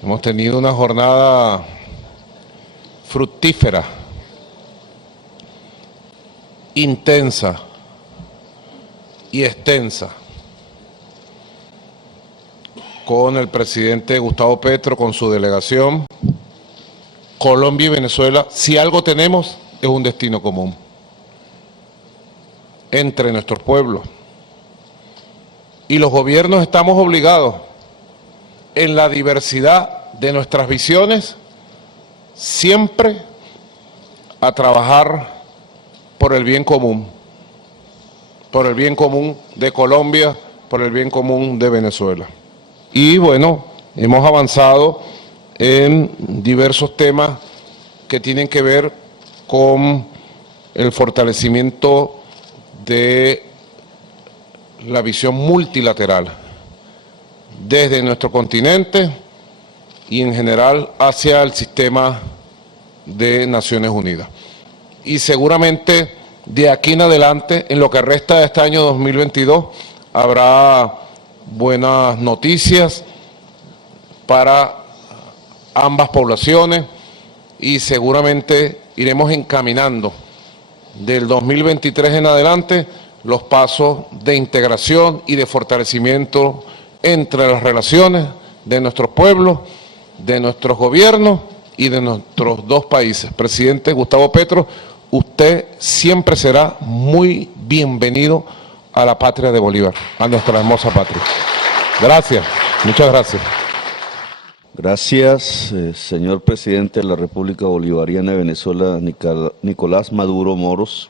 Hemos tenido una jornada fructífera, intensa y extensa con el presidente Gustavo Petro, con su delegación. Colombia y Venezuela, si algo tenemos, es un destino común entre nuestros pueblos. Y los gobiernos estamos obligados, en la diversidad de nuestras visiones, siempre a trabajar por el bien común de Colombia, por el bien común de Venezuela. Y bueno, hemos avanzado en diversos temas que tienen que ver con el fortalecimiento de la visión multilateral desde nuestro continente y en general hacia el sistema de Naciones Unidas. Y seguramente de aquí en adelante, en lo que resta de este año 2022, habrá buenas noticias para ambas poblaciones y seguramente iremos encaminando del 2023 en adelante los pasos de integración y de fortalecimiento entre las relaciones de nuestros pueblos, de nuestros gobiernos y de nuestros dos países. Presidente Gustavo Petro, usted siempre será muy bienvenido a la patria de Bolívar, a nuestra hermosa patria. Gracias, muchas gracias. Gracias, señor presidente de la República Bolivariana de Venezuela, Nicolás Maduro Moros.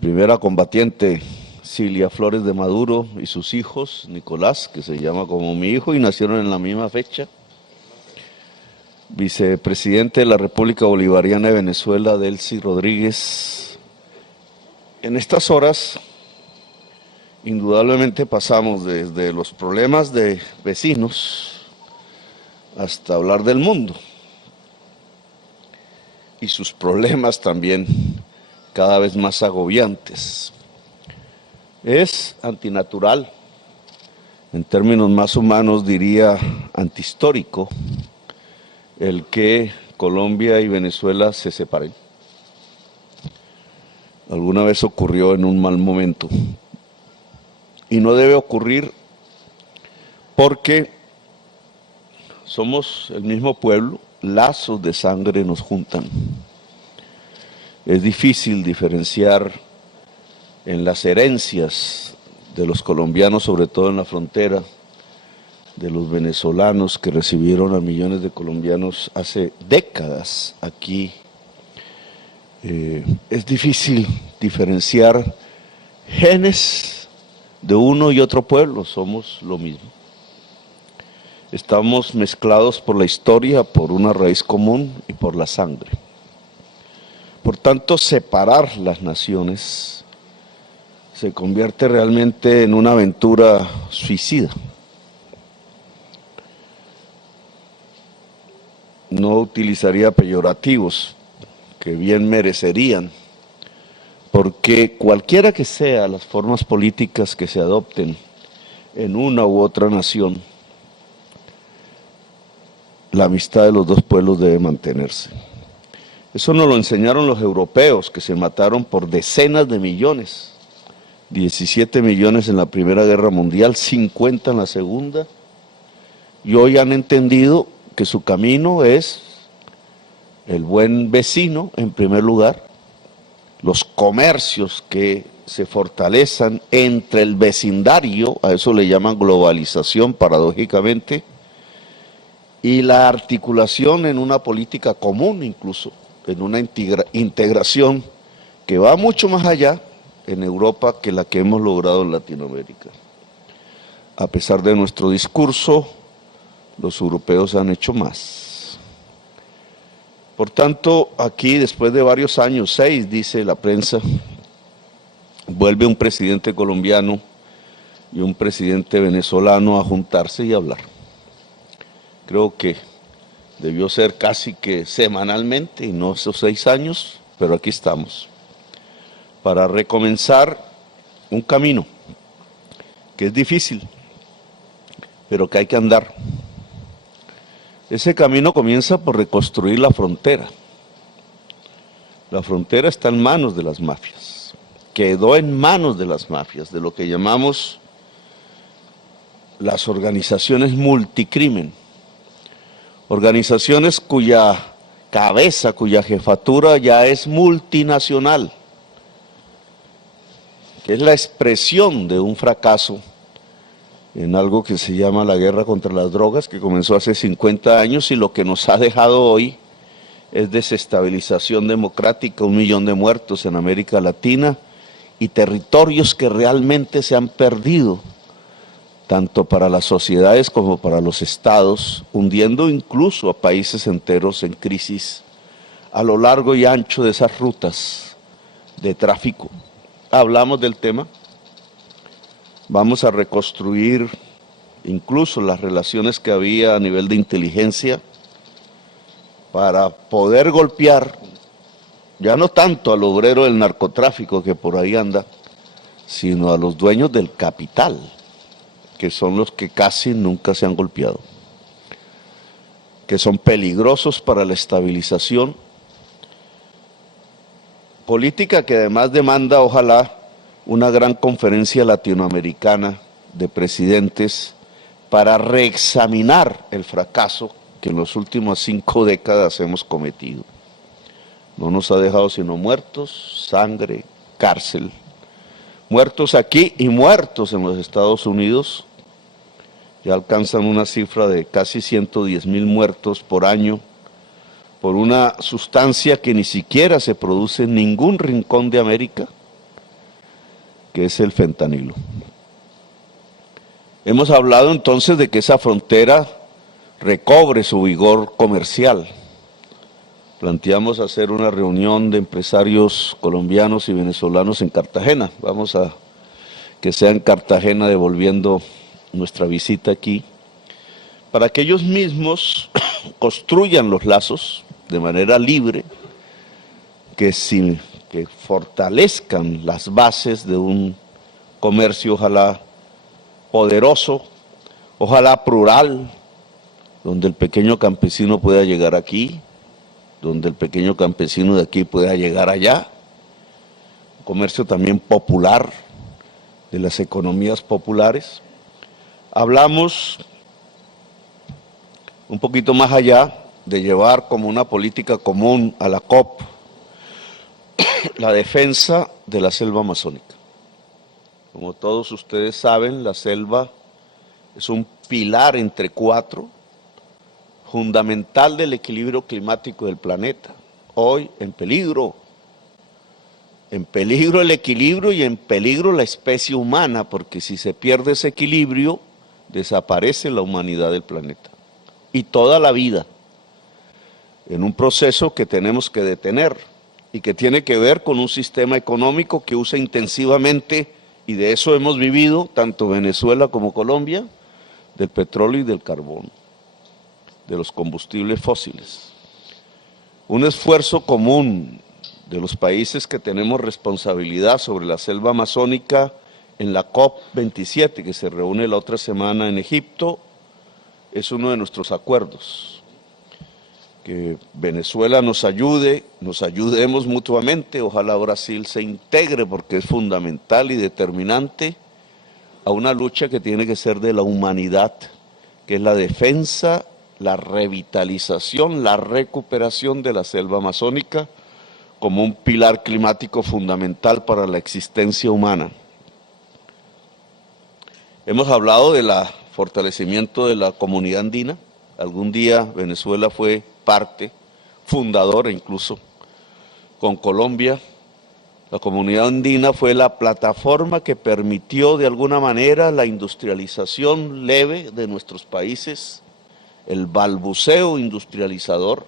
Primera combatiente, Cilia Flores de Maduro y sus hijos, Nicolás, que se llama como mi hijo y nacieron en la misma fecha. Vicepresidente de la República Bolivariana de Venezuela, Delcy Rodríguez. En estas horas, indudablemente pasamos desde los problemas de vecinos hasta hablar del mundo y sus problemas también cada vez más agobiantes. Es antinatural, en términos más humanos diría antihistórico, el que Colombia y Venezuela se separen. Alguna vez ocurrió en un mal momento. Y no debe ocurrir porque somos el mismo pueblo, lazos de sangre nos juntan. Es difícil diferenciar en las herencias de los colombianos, sobre todo en la frontera, de los venezolanos que recibieron a millones de colombianos hace décadas aquí. Es difícil diferenciar genes de uno y otro pueblo, somos lo mismo. Estamos mezclados por la historia, por una raíz común y por la sangre. Por tanto, separar las naciones se convierte realmente en una aventura suicida. No utilizaría peyorativos que bien merecerían, porque cualquiera que sean las formas políticas que se adopten en una u otra nación, la amistad de los dos pueblos debe mantenerse. Eso nos lo enseñaron los europeos, que se mataron por decenas de millones, 17 millones en la Primera Guerra Mundial, 50 en la Segunda, y hoy han entendido que su camino es el buen vecino en primer lugar, los comercios que se fortalezan entre el vecindario, a eso le llaman globalización paradójicamente, y la articulación en una política común incluso, en una integración que va mucho más allá en Europa que la que hemos logrado en Latinoamérica. A pesar de nuestro discurso, los europeos han hecho más. Por tanto, aquí después de varios años, 6 dice la prensa, vuelve un presidente colombiano y un presidente venezolano a juntarse y hablar. Creo que debió ser casi que semanalmente y no esos 6 años, pero aquí estamos, para recomenzar un camino que es difícil, pero que hay que andar. Ese camino comienza por reconstruir la frontera. La frontera está en manos de las mafias, quedó en manos de las mafias, de lo que llamamos las organizaciones multicrimen, organizaciones cuya cabeza, cuya jefatura ya es multinacional, que es la expresión de un fracaso en algo que se llama la guerra contra las drogas, que comenzó hace 50 años y lo que nos ha dejado hoy es desestabilización democrática, 1 millón de muertos en América Latina y territorios que realmente se han perdido, tanto para las sociedades como para los estados, hundiendo incluso a países enteros en crisis a lo largo y ancho de esas rutas de tráfico. Hablamos del tema, vamos a reconstruir incluso las relaciones que había a nivel de inteligencia para poder golpear, ya no tanto al obrero del narcotráfico que por ahí anda, sino a los dueños del capital, que son los que casi nunca se han golpeado, que son peligrosos para la estabilización política, que además demanda, ojalá, una gran conferencia latinoamericana de presidentes para reexaminar el fracaso que en las últimas 5 décadas hemos cometido. No nos ha dejado sino muertos, sangre, cárcel, muertos aquí y muertos en los Estados Unidos. Ya alcanzan una cifra de casi 110,000 muertos por año por una sustancia que ni siquiera se produce en ningún rincón de América, que es el fentanilo. Hemos hablado entonces de que esa frontera recobre su vigor comercial. Planteamos hacer una reunión de empresarios colombianos y venezolanos en Cartagena. Vamos a que sea en Cartagena, devolviendo nuestra visita aquí, para que ellos mismos construyan los lazos de manera libre, que fortalezcan las bases de un comercio ojalá poderoso, ojalá plural, donde el pequeño campesino pueda llegar aquí, donde el pequeño campesino de aquí pueda llegar allá, un comercio también popular, de las economías populares. Hablamos un poquito más allá de llevar como una política común a la COP la defensa de la selva amazónica. Como todos ustedes saben, la selva es un pilar entre 4, fundamental del equilibrio climático del planeta. Hoy en peligro el equilibrio y en peligro la especie humana, porque si se pierde ese equilibrio, desaparece la humanidad del planeta y toda la vida, en un proceso que tenemos que detener y que tiene que ver con un sistema económico que usa intensivamente, y de eso hemos vivido tanto Venezuela como Colombia, del petróleo y del carbón, de los combustibles fósiles. Un esfuerzo común de los países que tenemos responsabilidad sobre la selva amazónica en la COP27, que se reúne la otra semana en Egipto, es uno de nuestros acuerdos. Que Venezuela nos ayude, nos ayudemos mutuamente, ojalá Brasil se integre porque es fundamental y determinante a una lucha que tiene que ser de la humanidad, que es la defensa, la revitalización, la recuperación de la selva amazónica como un pilar climático fundamental para la existencia humana. Hemos hablado del fortalecimiento de la comunidad andina. Algún día Venezuela fue parte fundadora incluso con Colombia. La comunidad andina fue la plataforma que permitió de alguna manera la industrialización leve de nuestros países, el balbuceo industrializador.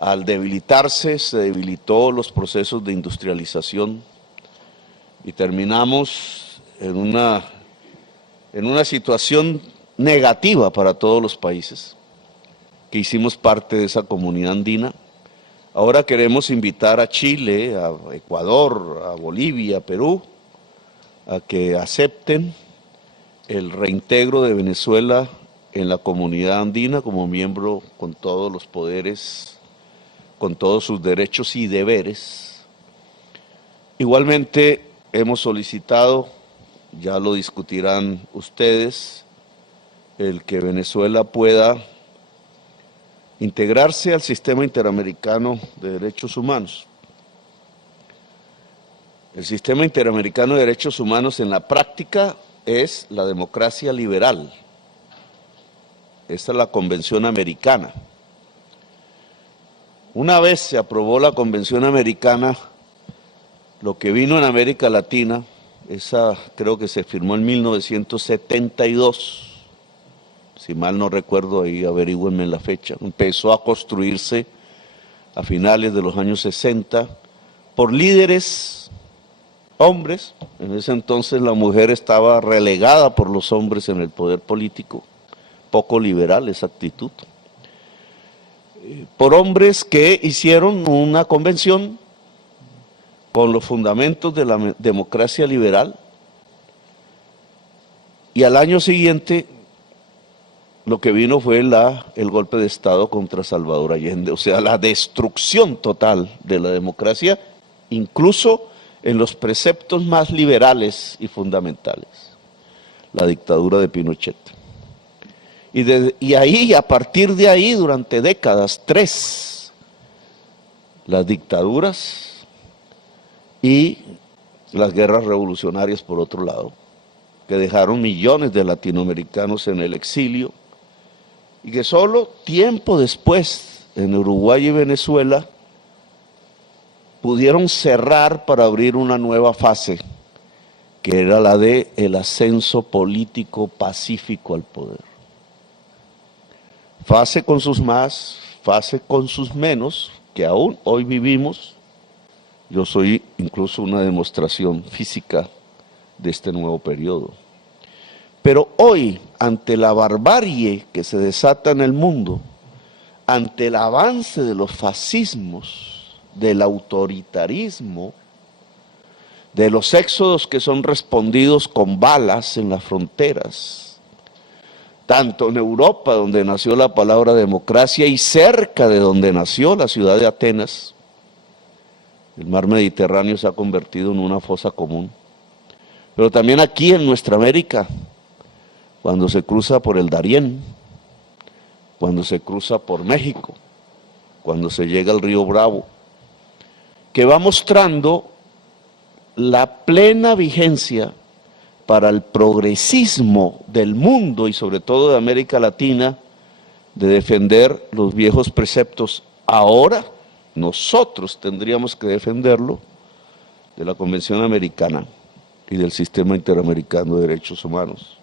Al debilitarse, se debilitó los procesos de industrialización y terminamos en una situación negativa para todos los países que hicimos parte de esa comunidad andina. Ahora queremos invitar a Chile, a Ecuador, a Bolivia, a Perú, a que acepten el reintegro de Venezuela en la comunidad andina como miembro con todos los poderes, con todos sus derechos y deberes. Igualmente hemos solicitado, ya lo discutirán ustedes, el que Venezuela pueda integrarse al sistema interamericano de derechos humanos. El sistema interamericano de derechos humanos en la práctica es la democracia liberal. Esta es la Convención Americana. Una vez se aprobó la Convención Americana, lo que vino en América Latina, esa creo que se firmó en 1972, si mal no recuerdo, ahí averígüenme la fecha, empezó a construirse a finales de los años 60 por líderes hombres. En ese entonces la mujer estaba relegada por los hombres en el poder político, poco liberal esa actitud, por hombres que hicieron una convención con los fundamentos de la democracia liberal, y al año siguiente lo que vino fue el golpe de Estado contra Salvador Allende, o sea, la destrucción total de la democracia, incluso en los preceptos más liberales y fundamentales, la dictadura de Pinochet. Y ahí, a partir de ahí, durante décadas, tres, las dictaduras y las guerras revolucionarias por otro lado, que dejaron millones de latinoamericanos en el exilio, y que solo tiempo después, en Uruguay y Venezuela, pudieron cerrar para abrir una nueva fase, que era la de el ascenso político pacífico al poder. Fase con sus más, fase con sus menos, que aún hoy vivimos. Yo soy incluso una demostración física de este nuevo periodo. Pero hoy, ante la barbarie que se desata en el mundo, ante el avance de los fascismos, del autoritarismo, de los éxodos que son respondidos con balas en las fronteras, tanto en Europa, donde nació la palabra democracia, y cerca de donde nació la ciudad de Atenas, el mar Mediterráneo se ha convertido en una fosa común. Pero también aquí en nuestra América, cuando se cruza por el Darién, cuando se cruza por México, cuando se llega al río Bravo, que va mostrando la plena vigencia para el progresismo del mundo y sobre todo de América Latina, de defender los viejos preceptos. Ahora nosotros tendríamos que defenderlo de la Convención Americana y del Sistema Interamericano de Derechos Humanos.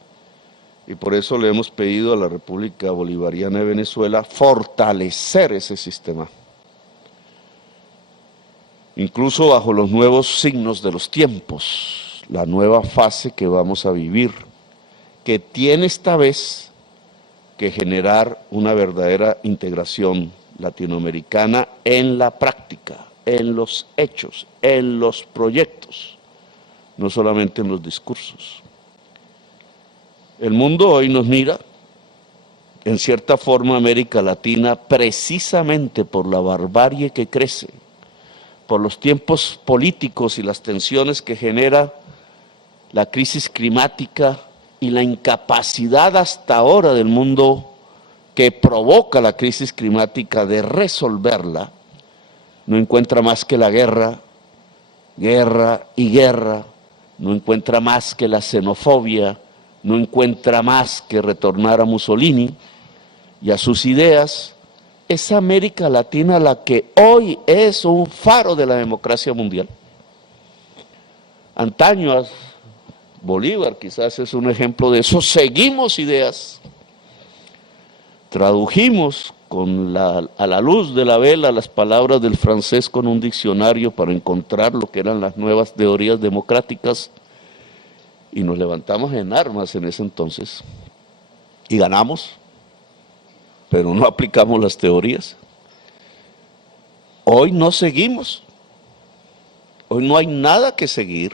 Y por eso le hemos pedido a la República Bolivariana de Venezuela fortalecer ese sistema, incluso bajo los nuevos signos de los tiempos, la nueva fase que vamos a vivir, que tiene esta vez que generar una verdadera integración latinoamericana en la práctica, en los hechos, en los proyectos, no solamente en los discursos. El mundo hoy nos mira, en cierta forma América Latina, precisamente por la barbarie que crece, por los tiempos políticos y las tensiones que genera la crisis climática y la incapacidad hasta ahora del mundo que provoca la crisis climática de resolverla, no encuentra más que la guerra, guerra y guerra, no encuentra más que la xenofobia, no encuentra más que retornar a Mussolini y a sus ideas. Es América Latina la que hoy es un faro de la democracia mundial. Antaño, Bolívar quizás es un ejemplo de eso. Seguimos ideas, tradujimos a la luz de la vela las palabras del francés con un diccionario para encontrar lo que eran las nuevas teorías democráticas, y nos levantamos en armas en ese entonces y ganamos, pero no aplicamos las teorías. Hoy no seguimos, hoy no hay nada que seguir.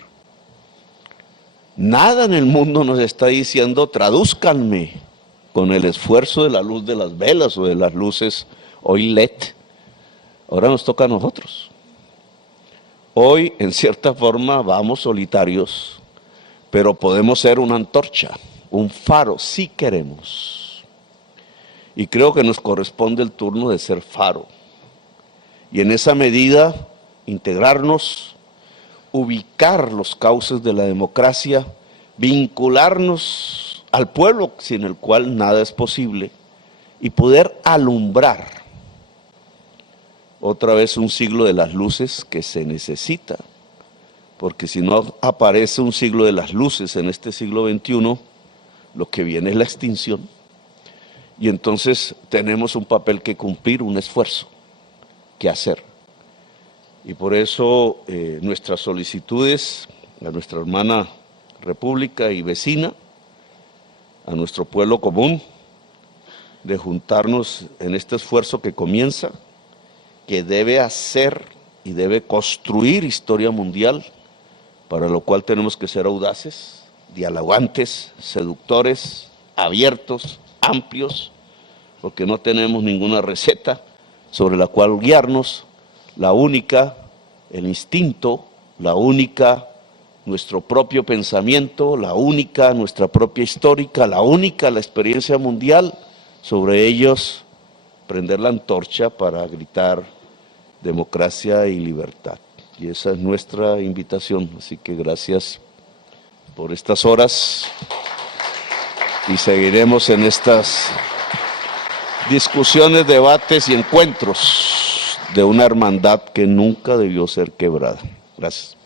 Nada en el mundo nos está diciendo, tradúzcanme con el esfuerzo de la luz de las velas o de las luces hoy LED. Ahora nos toca a nosotros. Hoy, en cierta forma, vamos solitarios, pero podemos ser una antorcha, un faro, si queremos. Y creo que nos corresponde el turno de ser faro. Y en esa medida, integrarnos, ubicar los cauces de la democracia, vincularnos al pueblo sin el cual nada es posible y poder alumbrar otra vez un siglo de las luces que se necesita, porque si no aparece un siglo de las luces en este siglo XXI, lo que viene es la extinción. Y entonces tenemos un papel que cumplir, un esfuerzo que hacer. Y por eso nuestras solicitudes a nuestra hermana república y vecina, a nuestro pueblo común, de juntarnos en este esfuerzo que comienza, que debe hacer y debe construir historia mundial, para lo cual tenemos que ser audaces, dialogantes, seductores, abiertos, amplios, porque no tenemos ninguna receta sobre la cual guiarnos, la única, el instinto, la única, nuestro propio pensamiento, la única, nuestra propia histórica, la única, la experiencia mundial, sobre ellos prender la antorcha para gritar democracia y libertad. Y esa es nuestra invitación, así que gracias por estas horas y seguiremos en estas discusiones, debates y encuentros de una hermandad que nunca debió ser quebrada. Gracias.